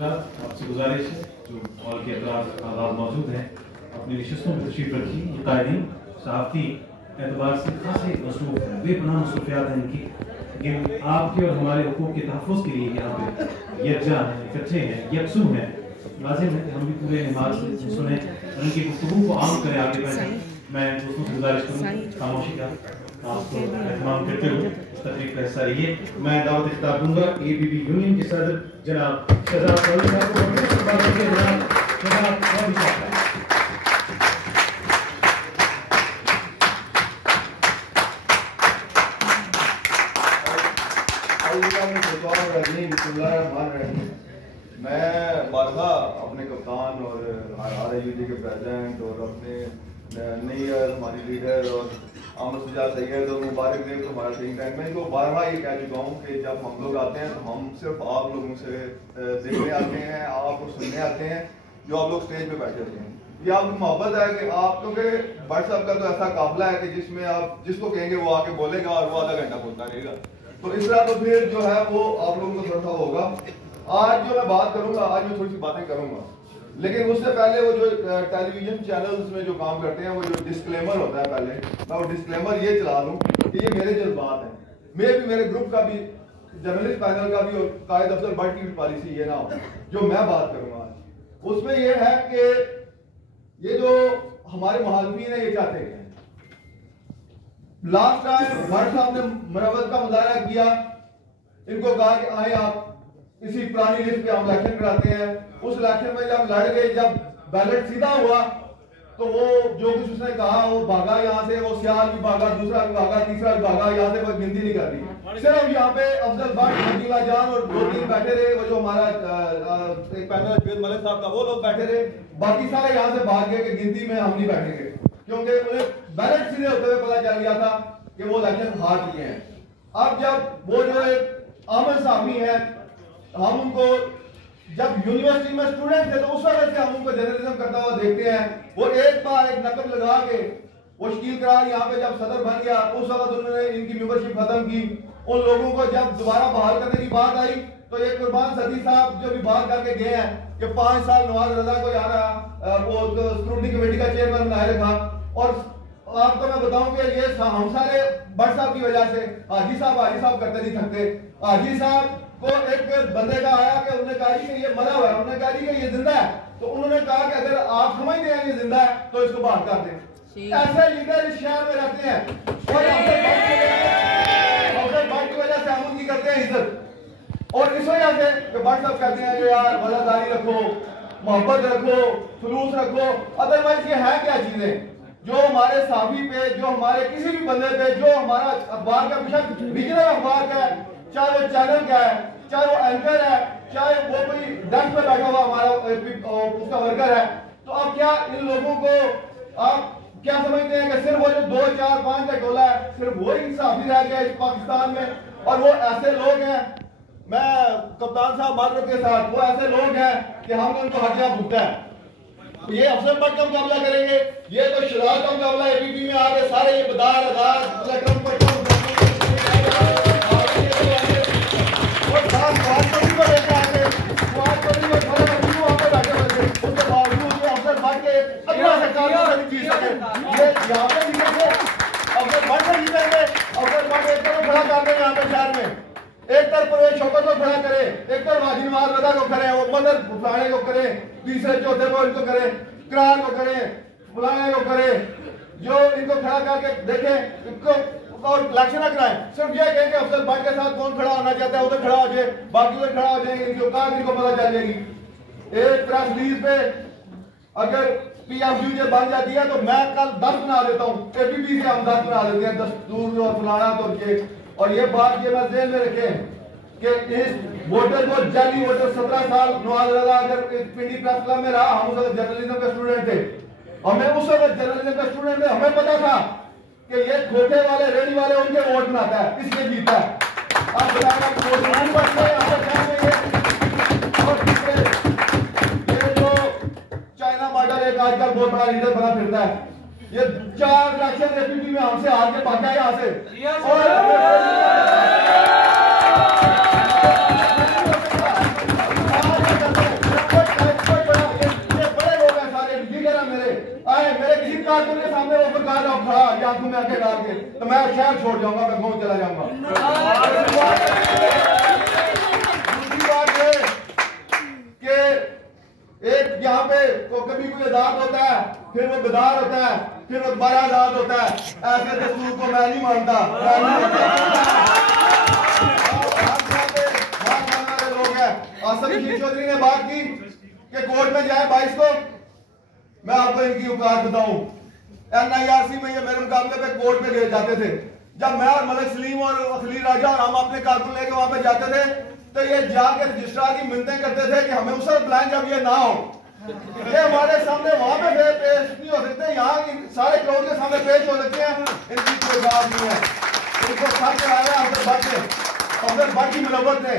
आपसे गुजारिश है जो हॉल के अतराफ आदाब मौजूद हैं अपनी नशिस्तों में तशरीफ रखी। ये कायदीन सहाफ़ी एतबार से खासे मसरूफ़ हैं, बेपनाह मसरूफियात हैं इनकी, लेकिन आपके और हमारे हुकूक़ के तहफ़्फ़ुज़ के लिए यहाँ पे यकजा हैं, इकट्ठे हैं, यकसू हैं। लाज़िम है कि हम भी पूरे निमाज से सुने और उनकी गुफ्तगू को आम करें, आगे बढ़ें। मैं दोस्तों से गुजारिश करूँ खामोशी का आपको एहतमाम करते हुए तकरीब का हिस्सा रहिए। मैं दावत खिताब दूंगा ABB यूनियन के सदर जनाब शहजाद फौजी साहब को, जनाब शहजाद फौजी साहब। मैं बारहा अपने कप्तान और RIUD के प्रेसिडेंट और अपने नई हमारी लीडर और अहमद सुजात सैयद और मुबारक देव तो हमारा थिंक टैंक में इनको बारहा ये कह चुका हूँ कि जब हम लोग आते हैं तो हम सिर्फ आप लोगों से देखने आते हैं, आपको सुनने आते हैं जो आप लोग स्टेज पे बैठे होते हैं। ये आपकी मोहब्बत है कि आप, क्योंकि व्हाट्सएप का तो ऐसा काफिला है कि जिसमें आप जिसको कहेंगे वो आके बोलेगा और वो आधा घंटा बोलता रहेगा, तो इस तरह तो फिर जो है वो आप लोगों को थोड़ा सा होगा। आज जो मैं बात करूंगा, आज मैं थोड़ी सी बातें करूंगा, लेकिन उससे पहले वो जो टेलीविजन चैनल्स में जो काम करते हैं वो जो डिस्क्लेमर होता है, पहले मैं वो डिस्क्लेमर ये चला लूं कि ये मेरे जज्बात हैं, मेरे ग्रुप का भी, जर्नलिस्ट पैनल का भी और कायद अफजल भट्ट की भी पॉलिसी ये ना हो जो मैं बात करूंगा आज। उसमें ये है कि ये जो हमारे मुखालिफिन है ये चाहते हैं, लास्ट टाइम भट्ट साहब ने मुरव्वत का मुजाहरा किया, इनको कहा कि आए आप इसी पुरानी लिस्ट पे हम इलेक्शन कराते हैं। उस इलेक्शन में जब लड़ गए, जब बैलेट सीधा हुआ तो वो जो कुछ उसने कहा वो भागा यहाँ से, वो सियाल भी भागा, दूसरा भी भागा, तीसरा भी भागा, यहाँ से गिनती नहीं कर रही। सिर्फ यहाँ पे अफजल भट्ट, हकीला जान और 2-3 बैठे रहे, वो जो हमारा एक पैनल मलिक साहब का वो लोग बैठे रहे, बाकी सारे यहाँ से भाग गए कि गिनती में हम नहीं बैठेंगे, क्योंकि उन्हें बैलेट सीधे होते हुए पता चल गया था कि वो इलेक्शन हार चुके हैं। अब जब वो जो एक अहमद साहबी है, हम उनको जब यूनिवर्सिटी में स्टूडेंट थे तो उस वक्त से हम उनको जर्नलिज्म करता हुआ देखते हैं। वो एक बार एक नकब लगा के वो शकील करार यहाँ पे जब सदर बन गया उस वक्त उन्होंने इनकी मेंबरशिप खत्म की। उन लोगों को जब दोबारा बहाल करने की बात आई तो एक कुर्बान सदी साहब जो भी बात करके गए हैं कि 5 साल नवाज रजा को यहाँ वो स्क्रूटनी कमेटी का चेयरमैन बनाए रखा। और आपको मैं बताऊं कि ये हम सारे भट्ट साहब की वजह से हाजी साहब करते नहीं थकते। हाजी साहब को एक बंदे का आया कि उन्होंने कहा कि ये मरा हुआ है, उन्होंने कहा कि ये जिंदा है, तो उन्होंने कहा कि अगर आप समझते हैं ये जिंदा है तो इसको बाहर कर दें। ऐसे लीडर इस शहर में रहते हैं और अफजल भट्ट की वजह से हम उनकी करते हैं इज्जत। और इस वजह से भट्ट साहब कहते हैं कि यार वफादारी रखो, मोहब्बत रखो, खुलूस रखो, अदरवाइज ये है क्या चीजें जो हमारे साफी पे, जो हमारे किसी भी बंदे पे, जो हमारा अखबार का बेशक रीजनल अखबार का है, चाहे वो चैनल का है, चाहे वो एंकर है, चाहे वो कोई डेस्क पे बैठा हुआ हमारा उसका वर्कर है, तो आप क्या इन लोगों को आप क्या समझते हैं कि सिर्फ वो जो 2, 4, 5 का टोला है सिर्फ वो ही साफी रह गया इस पाकिस्तान में? और वो ऐसे लोग हैं, मैं कप्तान साहब मार्ग के साथ, वो ऐसे लोग हैं कि हमने उनको हटिया भुगता है। ये अफसर भट्ट का मुकाबला करेंगे, ये तो शराब का मुकाबला ABB में आ रहे सारे ये बदार एक तरफ शौकत को खड़ा करे, एक तरफ हाजी नवाज रजा को करे, वो मदर फलाने को करे, तीसरे चौथे को इनको करे, करार को करे, फलाने को करे, जो इनको खड़ा करके देखें इनको और इलेक्शन ना कराएं। सिर्फ ये कहें कि अफजल भट्ट के साथ कौन खड़ा होना चाहता है उधर खड़ा हो जाए, बाकी उधर खड़ा हो जाएंगे, इनकी औकात इनको पता चल जाएगी। एक प्रेस रिलीज पे अगर PFU जे बन जाती है तो मैं कल 10 बना देता हूँ, ABB से हम 10 बना देते हैं, 10 दूर और फलाना तो ये। और ये बात ये मैं ध्यान में रखें कि इस वोटर को जाली वोटर 17 साल नवाज रजा अगर पिंडी प्रेस क्लब में रहा, हम उस वक्त जर्नलिज्म के स्टूडेंट थे, हमें उस वक्त जर्नलिज्म के स्टूडेंट थे, हमें पता था कि ये खोखे वाले रेडी वाले उनके वोट बनाता है, इसलिए जीता है। आप बताएगा वोट नहीं बनते ये जो चाइना मॉडल एक आजकल बहुत बड़ा लीडर बना फिरता है, ये 4 इलेक्शन ABB में हमसे हार के भागा यहाँ से। और आंखों में आंखें डाल के, तो मैं शहर छोड़ जाऊंगा, मैं गाँव चला जाऊंगा। दूसरी बात है कि एक यहाँ पे कभी कोई आजाद होता है, फिर वो बेदार होता है, फिर वो दोबारा आजाद होता है। ऐसे दस्तूर को मैं नहीं मानता। आसम चौधरी ने बात की कि कोर्ट में जाए 22 को, मैं आपको इनकी औकात बताऊं। NIRC में ये मेरे मुकाबले पे कोर्ट पे गए जाते थे। जब मैं और मलिक सलीम और खलील राजा और हम अपने कारकुन लेके वहां पे जाते थे, तो ये जाके रजिस्ट्रार की मिन्नतें करते थे कि हमें उस वक्त बुलाएं जब ये ना हो। ये हमारे सामने वहां पे पेश नहीं हो सकते, यहाँ सारे क्राउड के सामने पेश हो सकते हैं। इनकी कोई बात नहीं है। इनको खा के आया अफजल भट्ट की मिलवत ने,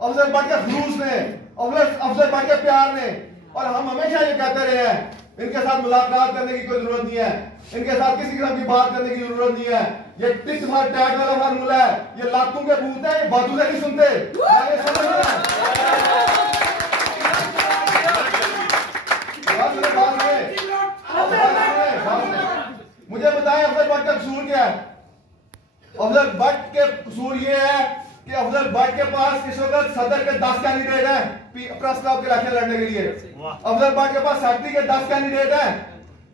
अफजल भट्ट के खलूस ने, अफजल भट्ट के प्यार ने। और हम हमेशा ये कहते रहे हैं, इनके साथ मुलाकात करने की कोई जरूरत नहीं है, इनके साथ किसी किस्म की बात करने की जरूरत नहीं है। ये टिक मार टैग वाला फार्मूला है, ये लातों के भूत है, ये बातों से नहीं सुनते। मुझे बताएं अफजल भट्ट का कसूर क्या है? अफजल भट्ट के कसूर ये है कि अफजल भट्ट के पास इस वक्त सदर के 10 कैंडिडेट हैं प्रेस क्लब के इलेक्शन लड़ने के लिए। अफजल भट्ट के पास सेक्रेटरी के 10 कैंडिडेट हैं।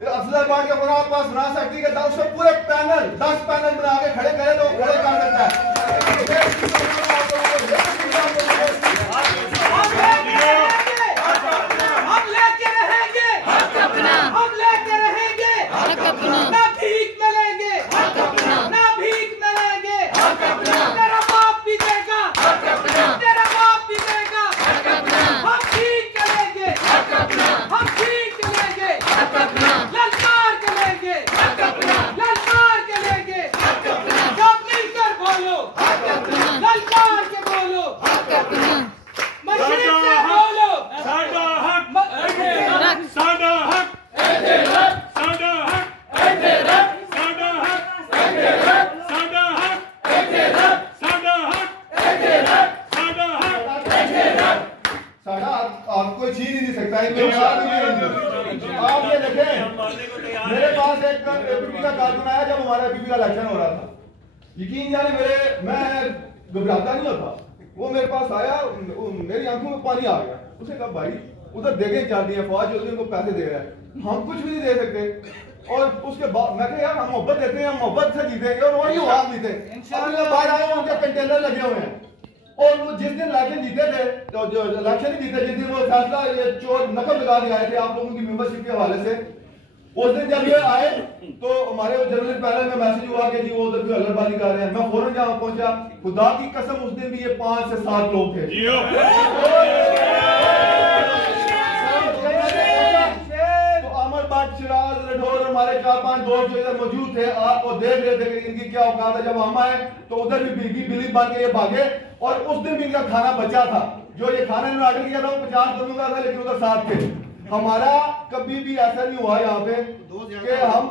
अफजल भट्ट के पास ब्रांच सेक्रेटरी के 10, उसमें पूरे पैनल 10 पैनल बना के खड़े करे तो खड़े कर सकता है। हम लेके रहेंगे, हम लेके रहेंगे, ना भीख मिलेंगे, ना भीख मिलेंगे। तेरा बाप भी देगा, तेरा बाप भी देगा। हम ठीक करेंगे, हम ठीक करेंगे, ललकार करेंगे, ललकार करेंगे। सब मिलकर बोलो, ललकार के बोलो, मशरिक से बोलो। साडा हक, साडा हक, साडा हक, साडा हक, साडा हक, साडा हक, साडा आपको छीन ही नहीं सकता। आप ये देखें, मेरे पास एक एपीपी का कारकुन आया जब हमारा एपीपी का इलेक्शन हो रहा था। यकीन जाने मैं घबराता नहीं होता। वो मेरे पास आया, मेरी आंखों में पानी आ गया। उसने कहा भाई उधर देखें चल रही है, फौज जो उनको पैसे दे रहा है, हम कुछ भी नहीं दे सकते। और उसके बाद मैं कहा यार हम मोहब्बत देते हैं, हम मोहब्बत से जीतेंगे। और वही आवाज जीते। बाहर आए उनके कंटेनर लगे हुए हैं। और वो जिस दिन इलेक्शन जीते थे, तो जो इलेक्शन ही जीते, जिस दिन वो फैसला ये चोर नकब लगा के आए थे आप लोगों की मेंबरशिप के हवाले से, उस दिन जब ये आए तो हमारे जर्नलिस्ट पैनल में मैसेज हुआ कि जी वो उधर भी हल्लड़बाजी कर रहे हैं। मैं फौरन जहां पहुंचा, खुदा की कसम उस दिन भी ये 5 से 7 लोग थे। तो अमर भट्ट, शिराज, राठौर, हमारे 4-5 दोस्त जो इधर मौजूद थे, आपको देख रहे थे कि इनकी क्या औकात है। जब हम आए तो उधर भी बिल्ली बन के ये भागे। और उस दिन भी इनका खाना बचा था, जो ये खाने में ऑर्डर किया था वो 50 लोगों का था, लेकिन उधर 7 थे। हमारा कभी भी ऐसा नहीं हुआ यहाँ पे कि हम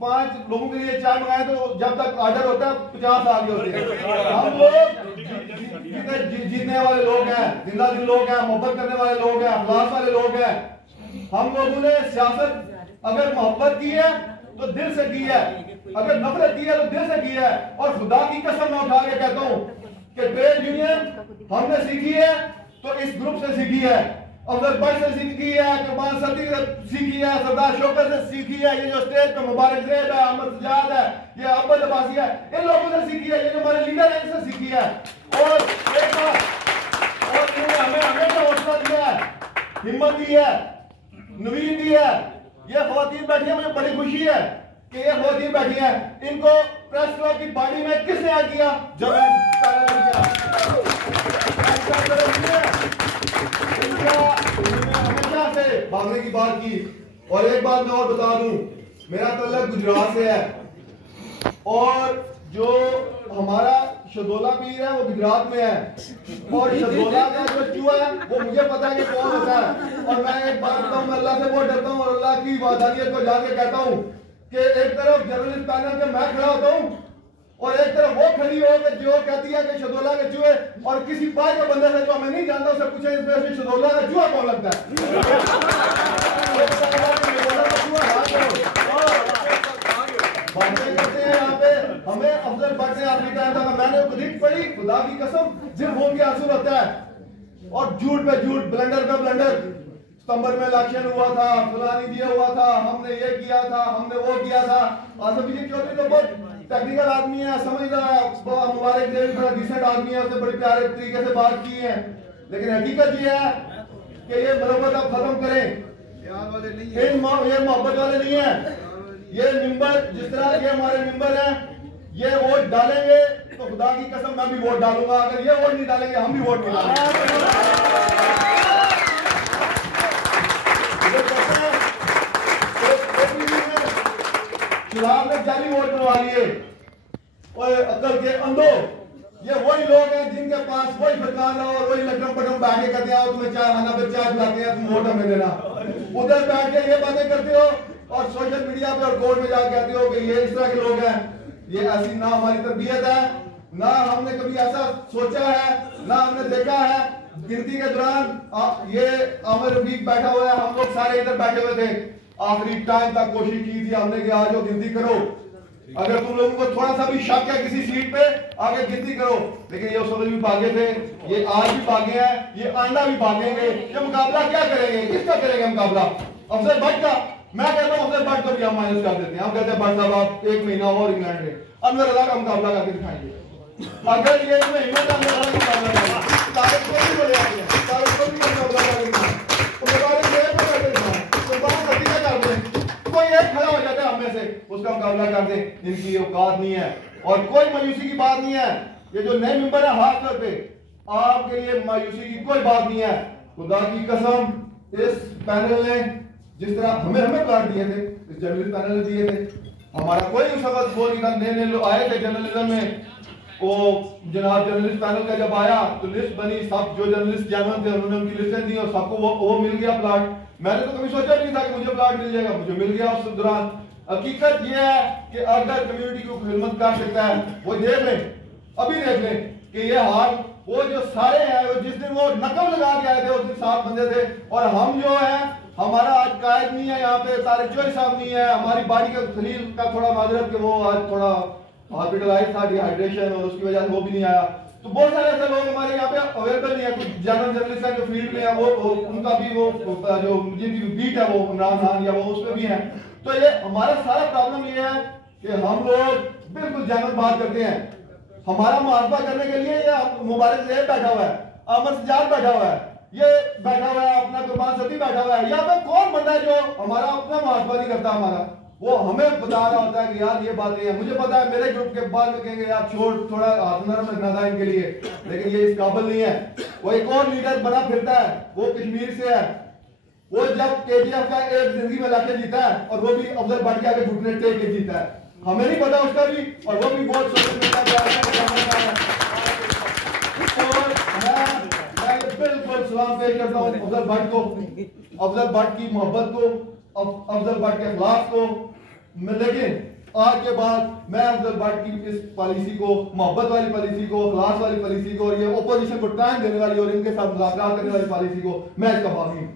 5 लोगों के लिए चाय मंगाए तो जब तक ऑर्डर होता है 50 आगे होते हैं। हम लोग जीतने वाले लोग हैं, जिंदा दिल लोग हैं, मोहब्बत करने वाले लोग हैं, अखलाक वाले लोग हैं। हम लोगों ने सियासत अगर मोहब्बत की है तो दिल से की है, अगर नफरत की है तो दिल से की है। और खुदा की कसम मैं उठा के कहता हूँ कि ट्रेड यूनियन हमने सीखी है तो इस ग्रुप से सीखी है, अफजल भट्ट से सीखी है, कुर्बान सदी से सीखी है, सरदार शौकत से सीखी है, ये जो स्टेज पे मुबारक ज़ेब है, अहमद सजाद है, ये अब्बल अब्बासी है, इन लोगों से सीखी है, ये जो हमारे लीडर हैं इनसे सीखी है। और एक बात और इन्होंने हमें हमेशा हौसला दिया है, हिम्मत दी है, नवीन दी है। ये ख्वातीन बैठी है, मुझे बड़ी खुशी है कि ये ख्वातीन बैठी है। इनको प्रेस क्लब की बॉडी में किसने आ किया? जब हमेशा से भागने की बात की। और एक बात मैं और बता दूं, मेरा तल्लक गुजरात से है और जो हमारा शहदोला पीर है वो गुजरात में है। और शहदोला का जो चूहा है वो मुझे पता है कि कौन होता है। और मैं एक बात बताऊं, मैं अल्लाह से बहुत डरता हूं और अल्लाह की वादानियत को जाके कहता हूं कि एक तरफ जर्नलिस्ट पैनल पे मैं खड़ा होता हूं और एक तरफ वो खड़ी हो कि जो कहती है कि शहदोला के चूहे, और किसी बात के बंदे से जो हमें नहीं जानता उसे पूछे इंस्पिरेशन शहदोला का चूहा कौन लगता है। बातें खुदा की कसम दिल हो के आंसू रहता है, और झूठ पे झूठ, ब्लंडर पे ब्लंडर। सितंबर में इलेक्शन हुआ था, फलानी दिया हुआ था, हमने ये किया था, हमने वो किया था। आसिफ जी चौधरी तो बहुत टेक्निकल आदमी है, समझदार है, मुबारक दे बड़ा डिसेंट आदमी है, उसने बड़े प्यारे तरीके से बात की है। लेकिन हकीकत ये है कि ये मरम्मत आप खत्म करें, ये मोहब्बत वाले नहीं है। ये मिंबर जिस तरह ये हमारे मिंबर हैं, ये वोट डालेंगे तो खुदा की कसम मैं भी वोट डालूंगा, अगर ये वोट नहीं डालेंगे हम भी वोट नहीं डालेंगे। चुनाव में जाली वोट बनवा लिए, और अकल के अंधो, ये वही लोग हैं जिनके पास वही फरकाना और वही लटम पटम बैठ के कहते हैं तुम्हें चाय खाना पे चाय पिलाते हैं, तुम वोट हमें देना। उधर बैठ के ये बातें करते हो और सोशल मीडिया पे और कोर्ट में जाकर कहते हो कि ये इस तरह के लोग हैं। ये ऐसी ना हमारी तरबियत है, ना हमने कभी ऐसा सोचा है, ना हमने देखा है। गिनती के दौरान ये आमिर रफीक बैठा हुआ है, हम लोग सारे इधर बैठे हुए थे, आखिरी टाइम तक कोशिश की थी हमने कि आज गिनती करो, अगर तुम लोगों को थोड़ा सा भी शक है किसी सीट पे आगे गिनती करो। लेकिन ये उस वक्त भी भागे थे, ये आज भी भागे हैं, ये आइंदा भी भागेंगे। ये मुकाबला क्या करेंगे, किसका करेंगे मुकाबला? अफजल भट्ट का। मैं कहता हूँ अफजल भट्ट को भी हम माइनस कर देते हैं, हम कहते हैं भट्ट साहब आप 1 महीना और इंग्लैंड में अनवर अल्लाह का मुकाबला करके दिखाएंगे। अगर ये इसमें हिम्मत अनवर अल्लाह का मुकाबला करेंगे, तारीख को भी बोले आगे, तारीख को भी मुकाबला करेंगे, तो मुबारक ये तो करते हैं, तो बात नतीजा कर दें, कोई एक खड़ा हो जाता है हम में से, उसका मुकाबला कर दे। इनकी औकात नहीं है और कोई मायूसी की बात नहीं है। ये जो नए मेंबर है खास तौर पे आपके लिए मायूसी की कोई बात नहीं है। खुदा की कसम इस पैनल ने जिस तरह हमें प्लाट दिए थे, इस जर्नलिस्ट पैनल ने दिए थे, हमारा कोई उस वक्त बोल नहीं था। नए लोग आए थे जर्नलिज्म में, वो जनाब जर्नलिस्ट पैनल का जब आया तो लिस्ट बनी, सब जो जर्नलिस्ट जेन्युइन थे उन्होंने उनकी लिस्टें दी और सबको वो मिल गया प्लाट। मैंने तो कभी सोचा नहीं था कि मुझे प्लाट मिल जाएगा, मुझे मिल गया उस दौरान। हकीकत ये है कि अगर कम्युनिटी को खिदमत कर सकता है वो देख लें, अभी देख लें कि ये हाल वो जो सारे हैं, वो जिस दिन वो नकल लगा के आए थे उस दिन 7 बंदे थे, और हम जो है हमारा आज कायद नहीं है यहाँ पे, तारिक चौधरी साहब नहीं है, हमारी बाड़ी का खलील का थोड़ा माजरत कि वो आज थोड़ा हॉस्पिटलाइज था, डिहाइड्रेशन, और उसकी वजह से वो भी नहीं आया। तो बहुत सारे ऐसे लोग हमारे यहाँ पे अवेलेबल नहीं है। कुछ जनरल जर्नलिस्ट है जो फील्ड में है, वो उनका भी वो जो जिनकी बीट है वो इमरान खान या वो उस पर भी है। तो ये हमारा सारा प्रॉब्लम ये है कि हम लोग बिल्कुल जनरल बात करते हैं। हमारा मुहासबा करने के लिए ये मुबारक ज़ैद बैठा हुआ है, अमर सजाद बैठा हुआ है, ये बैठा हुआ है, अपना कुर्बान सती बैठा हुआ है। यहाँ पे कौन बंदा है जो हमारा अपना मुहासबा नहीं करता? हमारा वो हमें बता रहा होता है कि यार ये बातें हैं। मुझे पता है मेरे ग्रुप के बाद में कहेंगे यार छोड़, थोड़ा हाथ नरम रखना था इनके लिए, लेकिन ये इस काबिल नहीं है। वो एक और लीडर बना फिरता है, वो कश्मीर से है, वो जब KGF का एक जिंदगी में लाके जीता है और वो भी अफजल भट्ट के आगे घुटने टेक के जीता है, हमें नहीं पता उसका भी, और वो भी बहुत सोशल मीडिया पे मैं बिल्कुल सलाम पेश करता हूँ अफजल भट्ट को, अफजल भट्ट की मोहब्बत को, अफजल भट्ट के अखलाक को। लेकिन आज के बाद मैं अफजल भट्ट की इस पॉलिसी को, मोहब्बत वाली पॉलिसी को, अखलाक वाली पॉलिसी को, और ये ओपोजिशन को टाइम देने वाली और इनके साथ मुज़ाकरात करने वाली पॉलिसी को मैं इसका बागी हूँ।